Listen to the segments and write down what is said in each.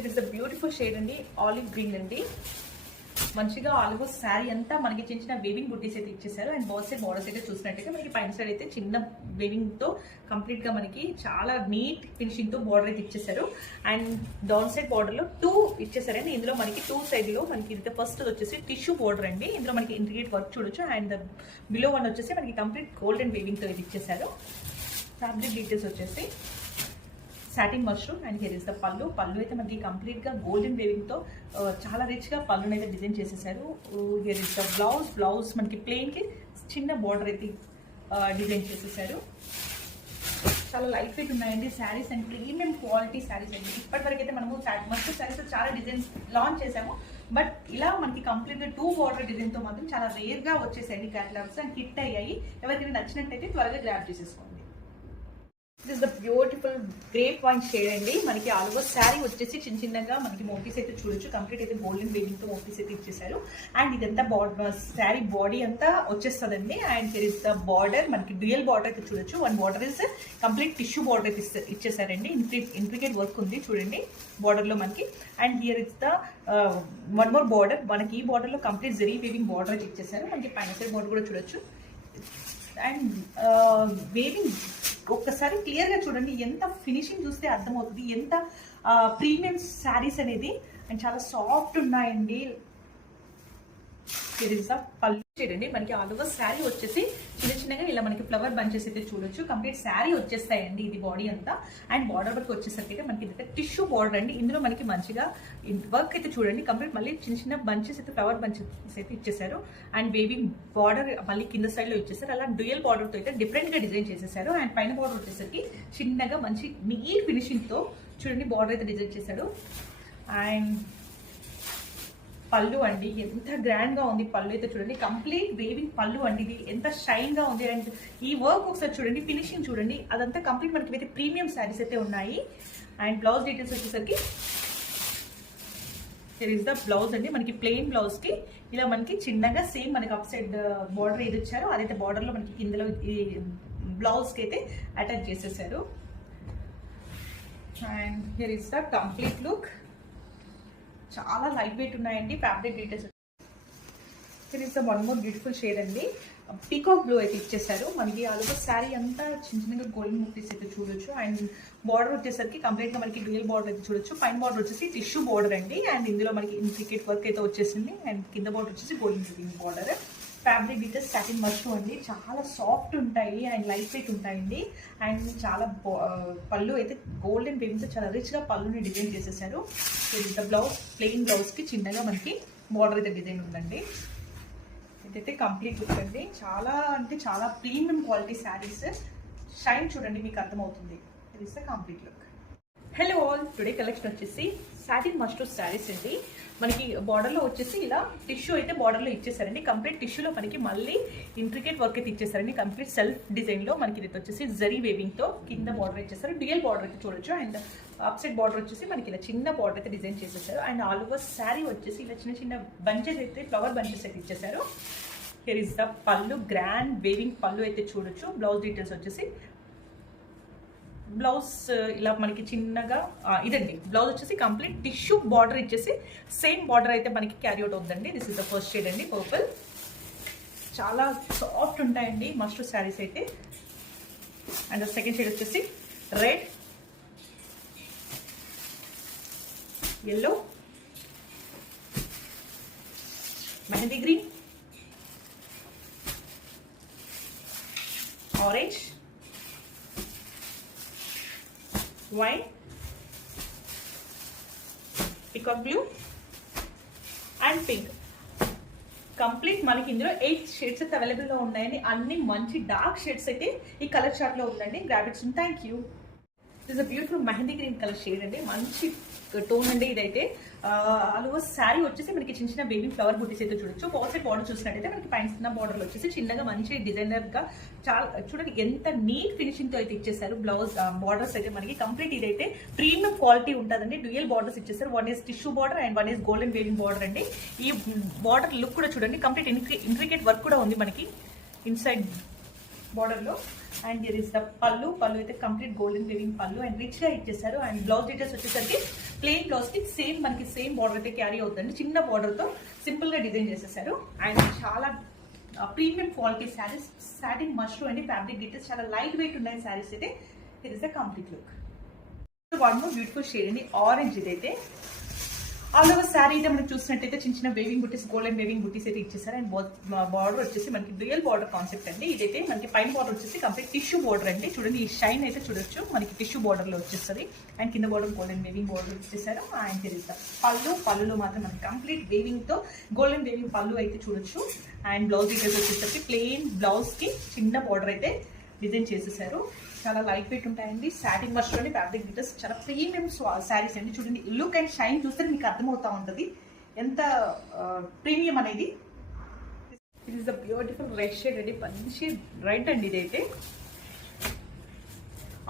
It is the beautiful shade అండి, olive green అండి. మంచిగా ఆల్మోస్ట్ శారీ అంతా మనకి చిన్న చిన్న వేవింగ్ బుట్టీస్ అయితే ఇచ్చేసారు. అండ్ బాల్ సైడ్ బార్డర్స్ అయితే చూసినట్టయితే మనకి పైన సైడ్ అయితే చిన్న వేవింగ్ తో కంప్లీట్ గా మనకి చాలా నీట్ ఫినిషింగ్ తో బార్డర్ అయితే ఇచ్చేసారు. అండ్ డౌన్ సైడ్ బార్డర్ లో 2 ఇచ్చేసారండి. ఇందులో మనకి 2 సైడ్ లో మనకి ఇది ఫస్ట్ వచ్చేసి టిష్యూ బార్డర్ అండి. ఇందులో మనకి ఇంట్రికేట్ వర్క్ చూడొచ్చు. అండ్ బిలో వన్ వచ్చేసి మనకి కంప్లీట్ గోల్డెన్ వేవింగ్ తో ఇది ఇచ్చేసారు. ఫ్యాబ్రిక్ డీటెయిల్స్ వచ్చేసి satin mushroom. And here is the పళ్ళు అయితే మనకి కంప్లీట్ గా గోల్డెన్ వేవింగ్ తో చాలా రిచ్ గా పళ్ళుని అయితే డిజైన్ చేసేసారు. హియర్ ఇస్ ద బ్లౌజ్ మనకి ప్లెయిన్ కి చిన్న బార్డర్ అయితే డిజైన్ చేసేసారు. చాలా లైట్ వెయిట్ ఉన్నాయండి saris and premium quality saris అండి. ఇప్పటివరకు అయితే మనము మస్తు శారీస్ చాలా డిజైన్స్ లాంచ్ చేసాము. బట్ ఇలా మనకి కంప్లీట్ గా 2 బార్డర్ డిజైన్ తో మాత్రం చాలా రేర్ గా వచ్చేసాయి క్యాటలాగ్స్ అండ్ హిట్ అయ్యాయి. ఎవరికైనా నచ్చినట్టయితే త్వరగా గ్రాబ్ చేసేసుకోండి. This is the beautiful grape wine shade అండి. మనకి ఆల్మోస్ట్ శారీ వచ్చేసి చిన్నగా మనకి మోటీస్ అయితే చూడొచ్చు. కంప్లీట్ అయితే గోల్డెన్ వేవింగ్ తో మోటీస్ అయితే ఇచ్చేసారు. అండ్ ఇదంతా శారీ బాడీ అంతా వచ్చేస్తుందండి. And here is the border మనకి డ్యూయల్ బార్డర్ అయితే చూడొచ్చు. One border is complete tissue border అయితే ఇచ్చేసారండి. ఇంట్రికేట్ వర్క్ ఉంది చూడండి బార్డర్ లో మనకి. And here is the one more border. మనకి ఈ బార్డర్ లో కంప్లీట్ జరీ వేవింగ్ బార్డర్ అయితే ఇచ్చేసారు. మనకి పైన సైడ్ బార్డర్ కూడా చూడొచ్చు. అండ్ వేవింగ్ ఒక్కసారి క్లియర్ గా చూడండి, ఎంత ఫినిషింగ్ చూస్తే అర్థమవుతుంది ఎంత ప్రీమియం శారీస్ అనేది. అండ్ చాలా సాఫ్ట్ ఉన్నాయండి. పళ్ళు చూడండి మనకి ఆల్ ఓవర్ శారీ వచ్చేసి చిన్నగా ఇలా మనకి ఫ్లవర్ బంచెస్ అయితే చూడొచ్చు. కంప్లీట్ శారీ వచ్చేస్తాయండి ఇది బాడీ అంతా. అండ్ బార్డర్ వర్క్ వచ్చేసరికి మనకి ఇది టిష్యూ బార్డర్ అండి. ఇందులో మనకి మంచిగా వర్క్ అయితే చూడండి. కంప్లీట్ మళ్ళీ చిన్న బంచెస్ అయితే ఫ్లవర్ బంచెస్ అయితే ఇచ్చేసారు. అండ్ వేవింగ్ బార్డర్ మళ్ళీ కింద సైడ్ లో ఇచ్చేసారు. అలా డ్యూయల్ బార్డర్ తో అయితే డిఫరెంట్ గా డిజైన్ చేసేసారు. అండ్ పైన బార్డర్ వచ్చేసరికి చిన్నగా మంచి నీట్ ఫినిషింగ్ తో చూడండి బార్డర్ అయితే డిజైన్ చేశాడు. అండ్ పళ్ళు అండి ఎంత గ్రాండ్ గా ఉంది. పళ్ళు అయితే చూడండి కంప్లీట్ వేవింగ్ పళ్ళు అండి. ఇది ఎంత షైన్ గా ఉంది. అండ్ ఈ వర్క్ ఒకసారి చూడండి, ఫినిషింగ్ చూడండి, అదంతా కంప్లీట్ మనకి అయితే ప్రీమియం శారీస్ అయితే ఉన్నాయి. అండ్ బ్లౌజ్ డీటెయిల్స్ వచ్చేసరికి హియర్ ఇస్ ద బ్లౌజ్ అండి. మనకి ప్లెయిన్ బ్లౌజ్ కి ఇలా మనకి చిన్నగా సేమ్ మనకి అప్ సైడ్ బార్డర్ ఏది ఇచ్చారో అదైతే బార్డర్ లో మనకి కిందలో ఈ బ్లౌజ్ కి అయితే అటాచ్ చేసేసారు. And here is the complete look. చాలా లైట్ వెయిట్ ఉన్నాయండి. Fabric details it is one more beautiful shade అండి. పీకాక్ బ్లూ అయితే ఇచ్చేసారు. మనకి ఆల్మోస్ట్ శారీ అంతా చిన్నగా గోల్డెన్ ముక్కీస్ అయితే చూడొచ్చు. అండ్ బార్డర్ వచ్చేసరికి కంప్లీట్ గా మనకి డ్యూయల్ బార్డర్ అయితే చూడొచ్చు. పైన బార్డర్ వచ్చేసి టిష్యూ బార్డర్ అండి. అండ్ ఇందులో మనకి ఇంట్రికేట్ వర్క్ అయితే వచ్చేసింది. అండ్ కింద బార్డర్ వచ్చేసి golden border. Fabric details satin mushroom అండి. చాలా సాఫ్ట్ ఉంటాయి అండ్ లైట్ వెయిట్ ఉంటాయండి. అండ్ చాలా పళ్ళు అయితే గోల్డెన్ వేవింగ్ తో చాలా రిచ్ గా పళ్ళుని డిజైన్ చేసేసారు. బ్లౌజ్ ప్లెయిన్ బ్లౌజ్ కి చిన్నగా మనకి బార్డర్ అయితే డిజైన్ ఉందండి. ఇదైతే కంప్లీట్ లుక్ అండి. చాలా అంటే చాలా ప్రీమియం క్వాలిటీ శారీస్. షైన్ చూడండి మీకు అర్థమవుతుంది. ఇది is the complete look. Hello all, today collection వచ్చేసి సాటిన్ మష్రూమ్ శారీస్ అండి. మనకి బార్డర్లో వచ్చేసి ఇలా టిష్యూ అయితే బార్డర్లో ఇచ్చేసారండి. కంప్లీట్ టిష్యూలో మనకి మళ్ళీ ఇంట్రికేట్ వర్క్ అయితే ఇచ్చేసారండి. కంప్లీట్ సెల్ఫ్ డిజైన్లో మనకి ఇది వచ్చేసి జరీ వేవింగ్తో కింద బార్డర్ ఇచ్చేసారు. డ్యూయల్ బార్డర్ అయితే చూడొచ్చు. అండ్ అప్ సైడ్ బార్డర్ వచ్చేసి మనకి ఇలా చిన్న బార్డర్ అయితే డిజైన్ చేసేసారు. అండ్ ఆల్ ఓవర్ శారీ వచ్చేసి ఇలా చిన్న బంచెస్ అయితే ఫ్లవర్ బంచెస్ అయితే ఇచ్చేసారు. హియర్ ఇస్ ద పళ్ళు, గ్రాండ్ వేవింగ్ పళ్ళు అయితే చూడొచ్చు. బ్లౌజ్ డీటెయిల్స్ వచ్చేసి బ్లౌజ్ ఇలా మనకి చిన్నగా ఇదండి. బ్లౌజ్ వచ్చేసి కంప్లీట్ టిష్యూ బార్డర్ ఇచ్చేసి సేమ్ బార్డర్ అయితే మనకి క్యారీ అవుట్ అవుతుందండి. This is the first shade అండి, పర్పుల్. చాలా సాఫ్ట్ ఉంటాయండి మస్టర్డ్ శారీస్ అయితే. అండ్ సెకండ్ షేడ్ వచ్చేసి red, yellow, mehndi green, orange, white, peacock blue and pink. Complete మనకి ఇందులో 8 షేడ్స్ అయితే అవైలబుల్ గా ఉన్నాయండి. అన్ని మంచి డార్క్ షేడ్స్ అయితే ఈ కలర్ చార్ట్ లో ఉందండి. Grab it soon. Thank you. This a beautiful mehndi green colour shade అండి. మంచి టోన్ అండి ఇదైతే. ఆల్ ఓవర్ శారీ వచ్చేసి మనకి చిన్న బేబీ ఫ్లవర్ బుటీస్ అయితే చూడొచ్చు. బాసెట్ బార్డర్ చూసినట్టయితే మనకి పైన చిన్న బార్డర్లో వచ్చేసి చిన్నగా మంచి డిజైనర్ గా చాలా చూడండి ఎంత నీట్ ఫినిషింగ్ తో అయితే ఇచ్చేసారు. బ్లౌజ్ బార్డర్స్ అయితే మనకి కంప్లీట్ ఇదైతే ప్రీమియం క్వాలిటీ ఉంటుందండి. డ్యూయల్ బార్డర్స్ ఇచ్చేసారు. One is tissue border and one is golden weaving border అండి. ఈ బార్డర్ లుక్ కూడా చూడండి, కంప్లీట్ ఇంట్రికేట్ వర్క్ కూడా ఉంది మనకి ఇన్సైడ్ బార్డర్ లో. అండ్ హియర్ ఇస్ ద పళ్ళు అయితే కంప్లీట్ గోల్డెన్ వేవింగ్ పళ్ళు అండ్ రిచ్ గా ఇచ్చేసారు. అండ్ బ్లౌజ్ డీటెయిల్స్ వచ్చేసరికి ప్లెయిన్ బ్లౌజ్ కి మనకి సేమ్ బార్డర్ అయితే క్యారీ అవుతుంది. చిన్న బార్డర్ తో సింపుల్ గా డిజైన్ చేసేసారు. అండ్ చాలా premium quality saris, satin mashru అండి. ఫ్యాబ్రిక్ డీటెయిల్స్ చాలా లైట్ వెయిట్ ఉన్నాయి శారీస్ అయితే. Here is the complete look. One more beautiful shade అండి, ఆరెంజ్. ఇదైతే ఆల్ ఓవర్ శారీ అయితే మనకి చూసినట్టయితే చిన్న చిన్న వేవింగ్ బుటీస్, గోల్డెన్ వేవింగ్ బుటీస్ అయితే ఇచ్చేసారు. అండ్ బార్డర్ వచ్చేసి మనకి డ్యూయల్ బార్డర్ కాన్సెప్ట్ అండి. ఇదైతే మనకి పైన బార్డర్ వచ్చేసి కంప్లీట్ టిష్యూ బార్డర్ అండి. చూడండి, ఈ షైన్ అయితే చూడొచ్చు, మనకి టిష్యూ బార్డర్ లో వచ్చేస్తుంది. అండ్ కింద బార్డర్ గోల్డెన్ వేవింగ్ బార్డర్ ఇచ్చేసారు. అండ్ తెలుస్తారు పళ్ళులో మాత్రం మనకి కంప్లీట్ వేవింగ్ తో గోల్డెన్ వేవింగ్ పళ్ళు అయితే చూడొచ్చు. అండ్ బ్లౌజ్ డీటెయిల్స్ వచ్చేసరికి ప్లెయిన్ బ్లౌజ్ కి చిన్న బార్డర్ అయితే డిజైన్ చేసేసారు. చాలా లైట్ వెయిట్ ఉంటాయండి. సాటిన్ మష్రూమ్ ఫ్యాబ్రిక్ డీటెయిల్స్ చాలా ప్రీమియం శారీస్ అండి. చూడండి, లుక్ అండ్ షైన్ చూస్తే మీకు అర్థమవుతా ఉంటుంది ఎంత ప్రీమియం అనేది. It is the beautiful red shade అండి, మంచి రెడ్ అండి. ఇదైతే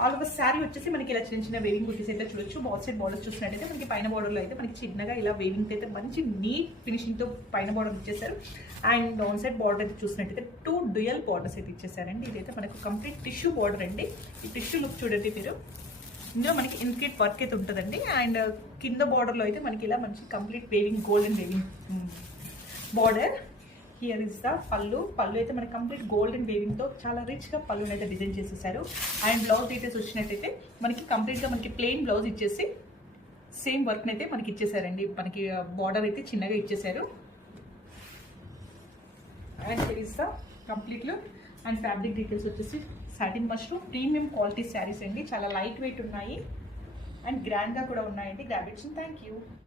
ఆల్ ఓవర్ శారీ వచ్చేసి మనకి ఇలా చిన్న చిన్న వేవింగ్ బుటీస్ అయితే చూడొచ్చు. బాల్ సైడ్ బార్డర్స్ చూసినట్టయితే మనకి పైన బార్డర్లో అయితే మనకి చిన్నగా ఇలా వేవింగ్ అయితే మంచి నీట్ ఫినిషింగ్ తో పైన బార్డర్ ఇచ్చేసారు. అండ్ డౌన్ సైడ్ బార్డర్ అయితే చూసినట్టయితే 2 డ్యూయల్ బార్డర్స్ అయితే ఇచ్చేసారండి. ఇదైతే మనకు కంప్లీట్ టిష్యూ బార్డర్ అండి. ఈ టిష్యూ లుక్ చూడండి మీరు. ఇందులో మనకి ఇంట్రికేట్ వర్క్ అయితే ఉంటుందండి. అండ్ కింద బార్డర్లో అయితే మనకి ఇలా మంచి complete weaving golden weaving border. Here is the పళ్ళు అయితే మనకి కంప్లీట్ గోల్డెన్ వేవింగ్ తో చాలా రిచ్ గా పళ్ళు అయితే డిజైన్ చేసేసారు. అండ్ బ్లౌజ్ డీటెయిల్స్ వచ్చినట్టయితే మనకి కంప్లీట్ గా మనకి ప్లెయిన్ బ్లౌజ్ ఇచ్చేసి సేమ్ వర్క్ అయితే మనకి ఇచ్చేసారండి. మనకి బార్డర్ అయితే చిన్నగా ఇచ్చేసారు. And here is the complete look. And fabric details వచ్చేసి satin mushroom premium quality saris అండి. చాలా లైట్ వెయిట్ ఉన్నాయి అండ్ గ్రాండ్ గా కూడా ఉన్నాయండి. గ్రాబిట్స్. Thank you.